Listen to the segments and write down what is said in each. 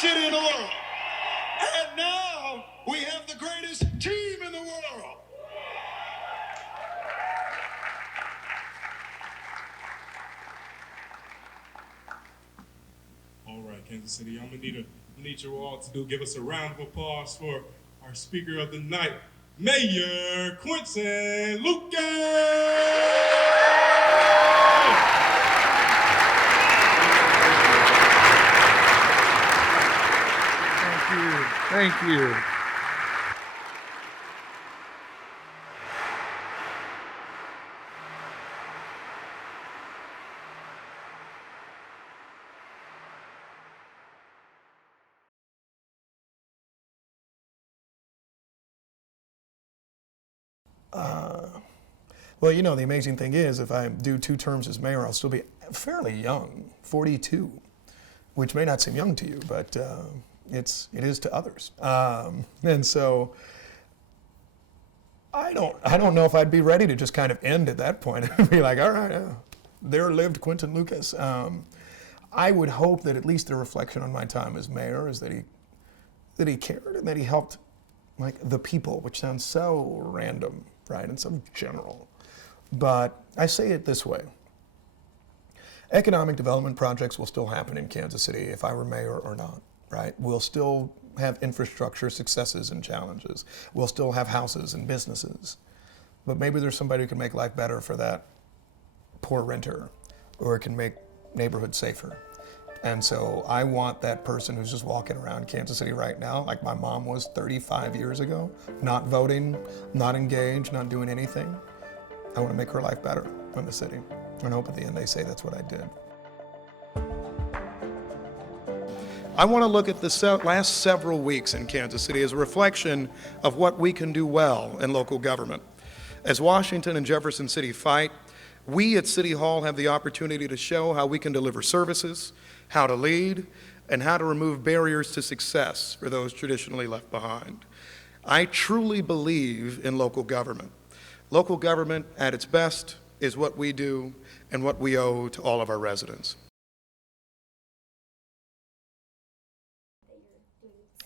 city in the world. And now we have the greatest team in the world. All right, Kansas City, I'm gonna need you all to give us a round of applause for our speaker of the night, Mayor Quinton Lucas! Thank you. Well, you know, the amazing thing is, if I do 2 terms as mayor, I'll still be fairly young, 42, which may not seem young to you, but it is to others. And so I don't know if I'd be ready to just kind of end at that point and be like, all right, there lived Quinton Lucas. I would hope that at least a reflection on my time as mayor is that he cared and that he helped, like, the people, which sounds so random, right, and so general. But I say it this way. Economic development projects will still happen in Kansas City if I were mayor or not, right? We'll still have infrastructure successes and challenges. We'll still have houses and businesses. But maybe there's somebody who can make life better for that poor renter, or it can make neighborhoods safer. And so I want that person who's just walking around Kansas City right now, like my mom was 35 years ago, not voting, not engaged, not doing anything. I want to make her life better in the city. And I hope at the end they say that's what I did. I want to look at the last several weeks in Kansas City as a reflection of what we can do well in local government. As Washington and Jefferson City fight, we at City Hall have the opportunity to show how we can deliver services, how to lead, and how to remove barriers to success for those traditionally left behind. I truly believe in local government. Local government at its best is what we do and what we owe to all of our residents.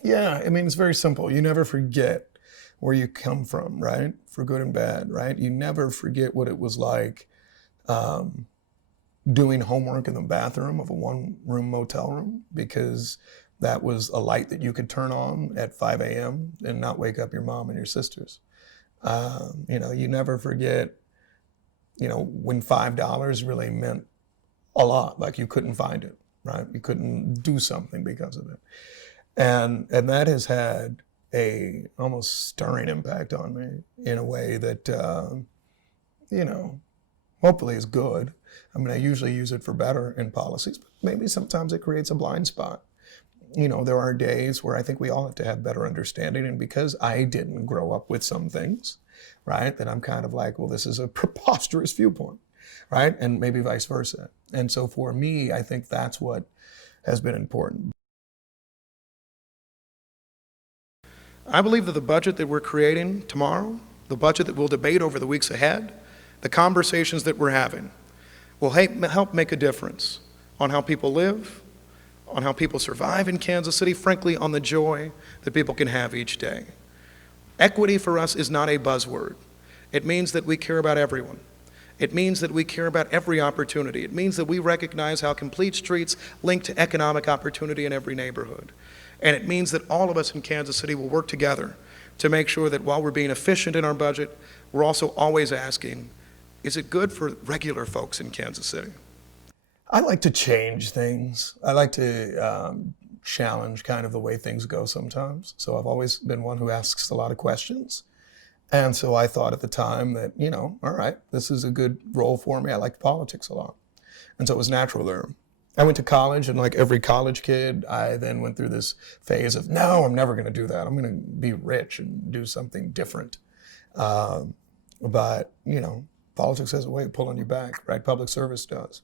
Yeah, I mean, it's very simple. You never forget where you come from, right? For good and bad, right? You never forget what it was like doing homework in the bathroom of a 1-room motel room, because that was a light that you could turn on at 5 a.m. and not wake up your mom and your sisters. You never forget, when $5 really meant a lot, like you couldn't find it, right? You couldn't do something because of it. And that has had a almost stirring impact on me in a way that, hopefully is good. I mean, I usually use it for better in policies, but maybe sometimes it creates a blind spot. There are days where I think we all have to have better understanding, and because I didn't grow up with some things, right, that I'm kind of like, well, this is a preposterous viewpoint, right, and maybe vice versa. And so for me, I think that's what has been important. I believe that the budget that we're creating tomorrow, the budget that we'll debate over the weeks ahead, the conversations that we're having, will help make a difference on how people live, on how people survive in Kansas City, frankly, on the joy that people can have each day. Equity for us is not a buzzword. It means that we care about everyone. It means that we care about every opportunity. It means that we recognize how complete streets link to economic opportunity in every neighborhood. And it means that all of us in Kansas City will work together to make sure that while we're being efficient in our budget, we're also always asking, is it good for regular folks in Kansas City? I like to change things. I like to challenge kind of the way things go sometimes. So I've always been one who asks a lot of questions. And so I thought at the time that, all right, this is a good role for me. I liked politics a lot. And so it was natural there. I went to college, and like every college kid, I then went through this phase of, no, I'm never going to do that. I'm going to be rich and do something different. But, politics has a way of pulling you back, right? Public service does.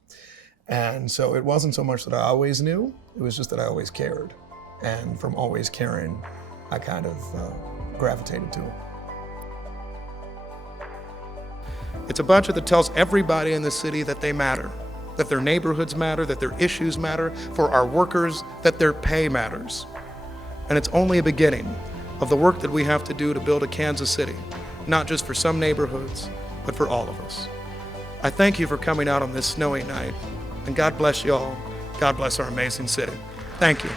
And so it wasn't so much that I always knew, it was just that I always cared. And from always caring, I kind of gravitated to it. It's a budget that tells everybody in the city that they matter, that their neighborhoods matter, that their issues matter, for our workers, that their pay matters. And it's only a beginning of the work that we have to do to build a Kansas City, not just for some neighborhoods, but for all of us. I thank you for coming out on this snowy night, and God bless you all. God bless our amazing city. Thank you.